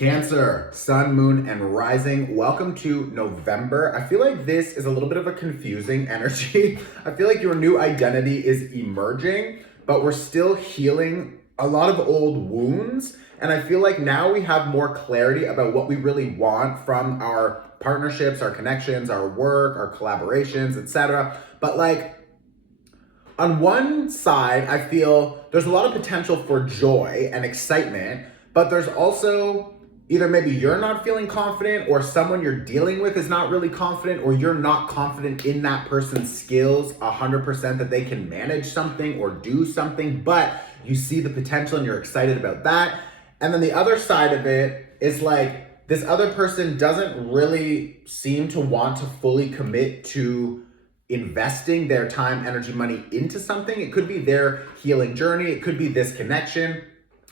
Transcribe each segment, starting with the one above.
Cancer, sun, moon, and rising. Welcome to November. I feel like this is a little bit of a confusing energy. I feel like your new identity is emerging, but we're still healing a lot of old wounds. And I feel like now we have more clarity about what we really want from our partnerships, our connections, our work, our collaborations, etc. But on one side, I feel there's a lot of potential for joy and excitement, but there's also either maybe you're not feeling confident or someone you're dealing with is not really confident, or you're not confident in that person's skills 100% that they can manage something or do something, but you see the potential and you're excited about that. And then the other side of it is like this other person doesn't really seem to want to fully commit to investing their time, energy, money into something. It could be their healing journey. It could be this connection.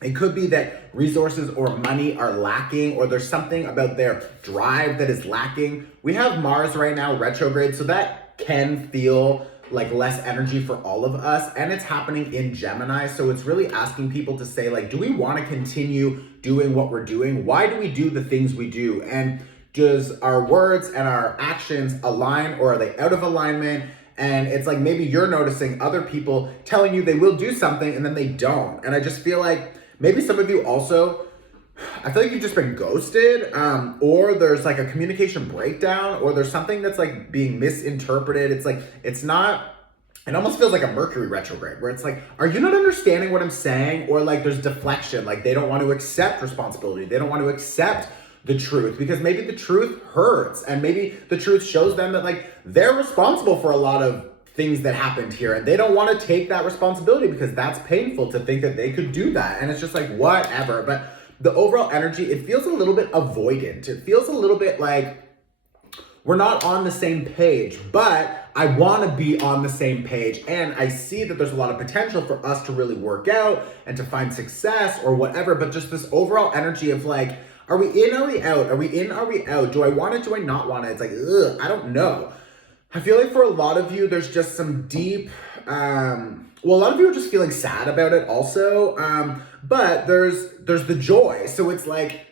It could be that resources or money are lacking, or there's something about their drive that is lacking. We have Mars right now retrograde, so that can feel like less energy for all of us, and it's happening in Gemini. So it's really asking people to say, like, do we want to continue doing what we're doing? Why do we do the things we do? And does our words and our actions align, or are they out of alignment? And it's like maybe you're noticing other people telling you they will do something and then they don't. And I just feel like maybe some of you also, I feel like you've just been ghosted, or there's like a communication breakdown, or there's something that's like being misinterpreted. It's like, it's not, it almost feels like a Mercury retrograde where it's like, are you not understanding what I'm saying? Or like there's deflection, like they don't want to accept responsibility. They don't want to accept the truth because maybe the truth hurts, and maybe the truth shows them that like they're responsible for a lot of things that happened here, and they don't want to take that responsibility because that's painful to think that they could do that. And it's just like, whatever. But the overall energy, it feels a little bit avoidant. It feels a little bit like we're not on the same page, but I want to be on the same page. And I see that there's a lot of potential for us to really work out and to find success or whatever. But just this overall energy of like, are we in, are we out? Are we in, are we out? Do I want it? Do I not want it? It's like, ugh, I don't know. I feel like for a lot of you, there's just some deep, a lot of you are just feeling sad about it also, but there's the joy. So it's like,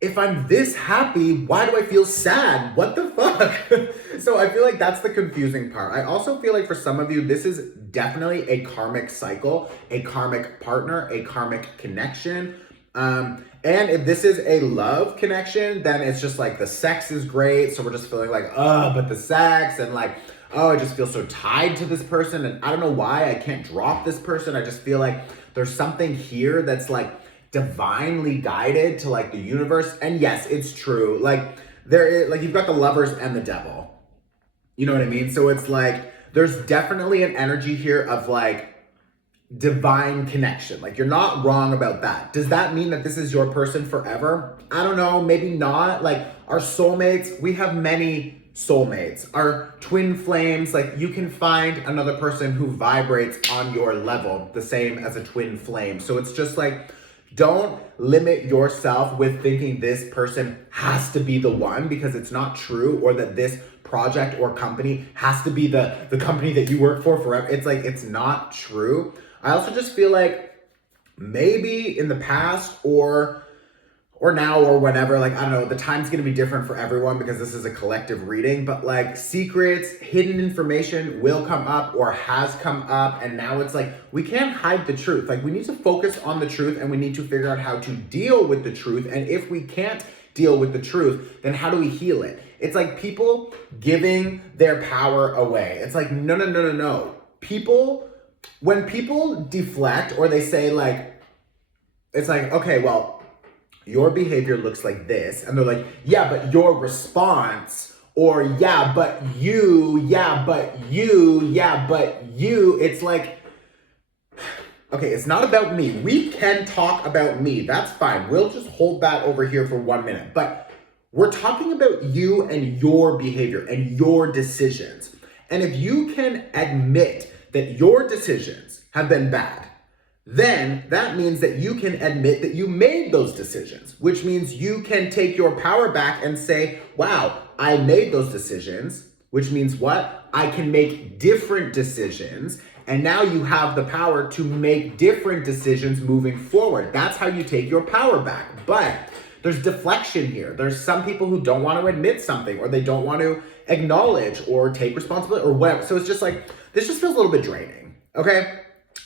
if I'm this happy, why do I feel sad? What the fuck? So I feel like that's the confusing part. I also feel like for some of you, this is definitely a karmic cycle, a karmic partner, a karmic connection. And if this is a love connection, then it's just like the sex is great. So we're just feeling like, oh, but the sex, and like, oh, I just feel so tied to this person. And I don't know why I can't drop this person. I just feel like there's something here that's like divinely guided to like the universe. And yes, it's true. Like there is, like you've got the lovers and the devil. You know what I mean? So it's like, there's definitely an energy here of like divine connection. Like you're not wrong about that. Does that mean that this is your person forever? I don't know, maybe not. Like our soulmates, we have many soulmates. Our twin flames, like you can find another person who vibrates on your level the same as a twin flame. So it's just like, don't limit yourself with thinking this person has to be the one, because it's not true, or that this project or company has to be the company that you work for forever. It's like, it's not true. I also just feel like maybe in the past or now or whenever, like, I don't know, the time's going to be different for everyone because this is a collective reading, but like secrets, hidden information will come up or has come up. And now it's like, we can't hide the truth. Like we need to focus on the truth, and we need to figure out how to deal with the truth. And if we can't deal with the truth, then how do we heal it? It's like people giving their power away. It's like, no. When people deflect, or they say like, it's like, okay, well, your behavior looks like this. And they're like, yeah, but your response, or yeah, but you, it's like, okay, it's not about me. We can talk about me. That's fine. We'll just hold that over here for 1 minute. But we're talking about you and your behavior and your decisions. And if you can admit that your decisions have been bad, then that means that you can admit that you made those decisions, which means you can take your power back and say, wow, I made those decisions, which means what? I can make different decisions. And now you have the power to make different decisions moving forward. That's how you take your power back. But there's deflection here. There's some people who don't want to admit something, or they don't want to acknowledge or take responsibility or whatever. So it's just like, this just feels a little bit draining, okay?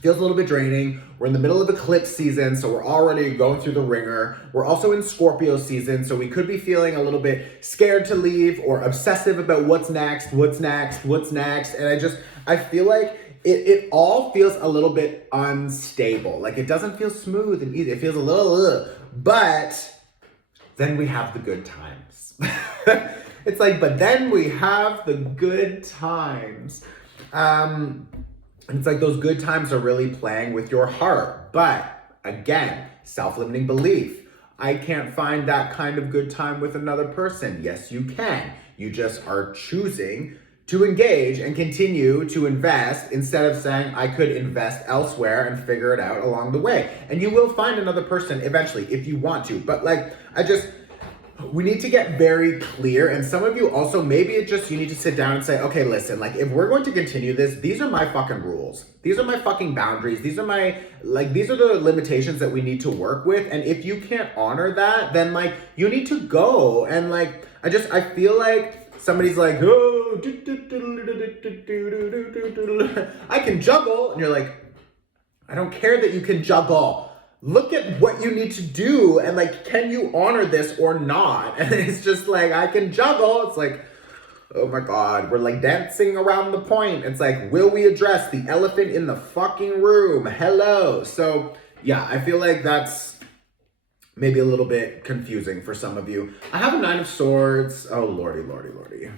Feels a little bit draining. We're in the middle of eclipse season, so we're already going through the ringer. We're also in Scorpio season, so we could be feeling a little bit scared to leave or obsessive about what's next. And I feel like it all feels a little bit unstable. Like, it doesn't feel smooth and easy. It feels a little, but then we have the good times. It's like, but then we have the good times. And it's like those good times are really playing with your heart. But again, self-limiting belief. I can't find that kind of good time with another person. Yes, you can. You just are choosing to engage and continue to invest instead of saying, I could invest elsewhere and figure it out along the way. And you will find another person eventually if you want to. But like, we need to get very clear. And some of you also, maybe it just, you need to sit down and say, okay, listen, like, if we're going to continue this, these are my fucking rules. These are my fucking boundaries. These are the limitations that we need to work with. And if you can't honor that, then like, you need to go. And like, I feel like somebody's like, oh, I can juggle. And you're like, I don't care that you can juggle. Look at what you need to do and like, can you honor this or not? And it's just like, I can juggle. It's like, oh my God, we're like dancing around the point. It's like, will we address the elephant in the fucking room? Hello. So yeah, I feel like that's maybe a little bit confusing for some of you. I have a 9 of Swords. Oh, lordy. I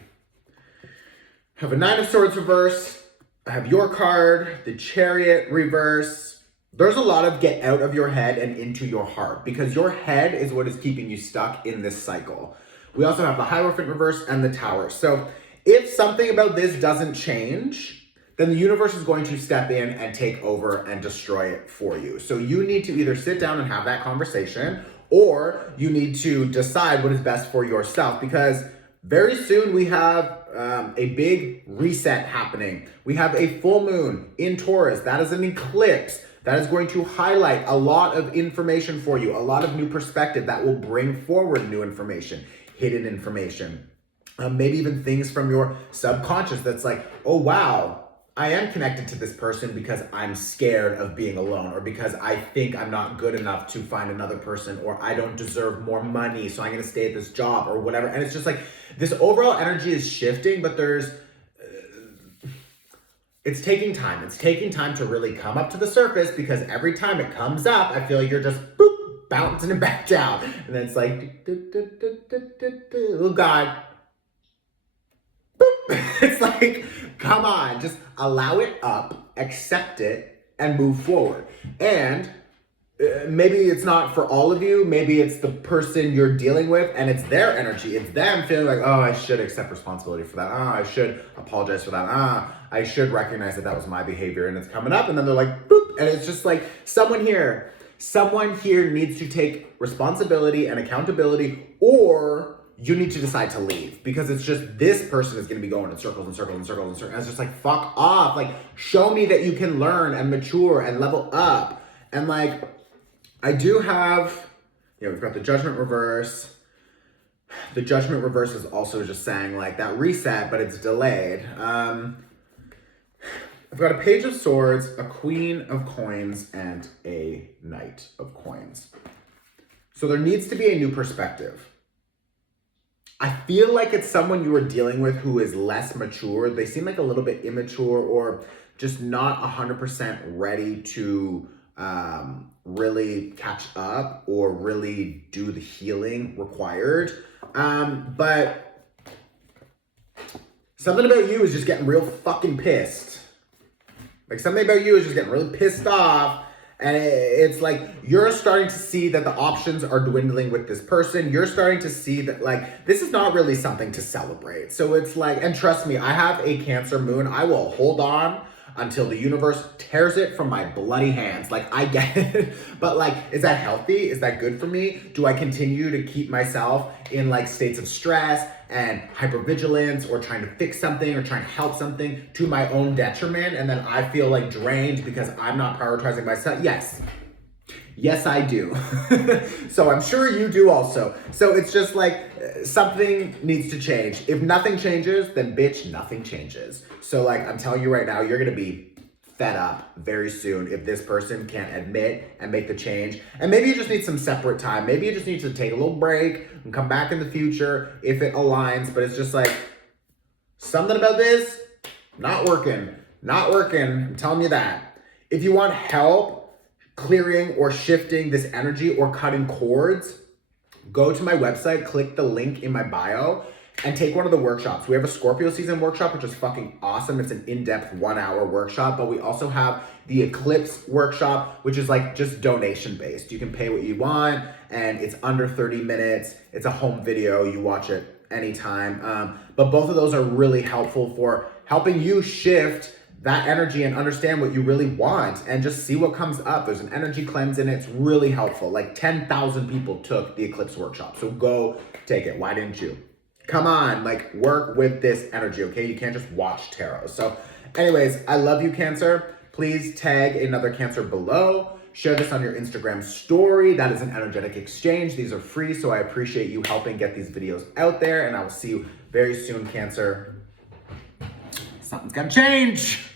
have a 9 of Swords reverse. I have your card, the Chariot reverse. There's a lot of get out of your head and into your heart, because your head is what is keeping you stuck in this cycle. We also have the Hierophant reverse and the Tower. So if something about this doesn't change, then the universe is going to step in and take over and destroy it for you. So you need to either sit down and have that conversation, or you need to decide what is best for yourself, because very soon we have a big reset happening. We have a full moon in Taurus. That is an eclipse. That is going to highlight a lot of information for you, a lot of new perspective that will bring forward new information, hidden information. Maybe even things from your subconscious that's like, oh wow, I am connected to this person because I'm scared of being alone, or because I think I'm not good enough to find another person, or I don't deserve more money, so I'm gonna stay at this job or whatever. And it's just like, this overall energy is shifting, but it's taking time. It's taking time to really come up to the surface, because every time it comes up, I feel like you're just boop, bouncing it back down. And then it's like, oh God. Boop. It's like, come on, just allow it up, accept it, and move forward. And maybe it's not for all of you. Maybe it's the person you're dealing with and it's their energy. It's them feeling like, oh, I should accept responsibility for that. I should apologize for that. I should recognize that that was my behavior, and it's coming up. And then they're like, boop. And it's just like, someone here needs to take responsibility and accountability, or you need to decide to leave, because it's just, this person is going to be going in circles and circles and circles and circles. And it's just like, fuck off. Like, show me that you can learn and mature and level up. And like, I do have, we've got the Judgment reverse. The Judgment reverse is also just saying like that reset, but it's delayed. I've got a Page of Swords, a Queen of Coins, and a Knight of Coins. So there needs to be a new perspective. I feel like it's someone you are dealing with who is less mature. They seem like a little bit immature, or just not 100% ready to really catch up or really do the healing required. But something about you is just getting real fucking pissed. Like, something about you is just getting really pissed off. And it's like, you're starting to see that the options are dwindling with this person. You're starting to see that, like, this is not really something to celebrate. So it's like, and trust me, I have a Cancer moon. I will hold on until the universe tears it from my bloody hands. Like, I get it. But like, is that healthy? Is that good for me? Do I continue to keep myself in like states of stress and hypervigilance, or trying to fix something or trying to help something to my own detriment, and then I feel like drained because I'm not prioritizing myself? Yes. Yes, I do. So I'm sure you do also. So it's just like something needs to change. If nothing changes, then bitch, nothing changes. So like I'm telling you right now, you're gonna be fed up very soon if this person can't admit and make the change. And maybe you just need some separate time. Maybe you just need to take a little break and come back in the future if it aligns. But it's just like something about this, not working. Not working. I'm telling you that. If you want help clearing or shifting this energy or cutting cords, go to my website, click the link in my bio, and take one of the workshops. We have a Scorpio season workshop, which is fucking awesome. It's an in-depth 1-hour workshop, but we also have the eclipse workshop, which is like just donation based. You can pay what you want and it's under 30 minutes. It's a home video. You watch it anytime. But both of those are really helpful for helping you shift that energy and understand what you really want and just see what comes up. There's an energy cleanse in it. It's really helpful. Like 10,000 people took the eclipse workshop. So go take it. Why didn't you? Come on, like work with this energy, okay? You can't just watch tarot. So anyways, I love you, Cancer. Please tag another Cancer below. Share this on your Instagram story. That is an energetic exchange. These are free, so I appreciate you helping get these videos out there, and I will see you very soon, Cancer. Something's gonna change.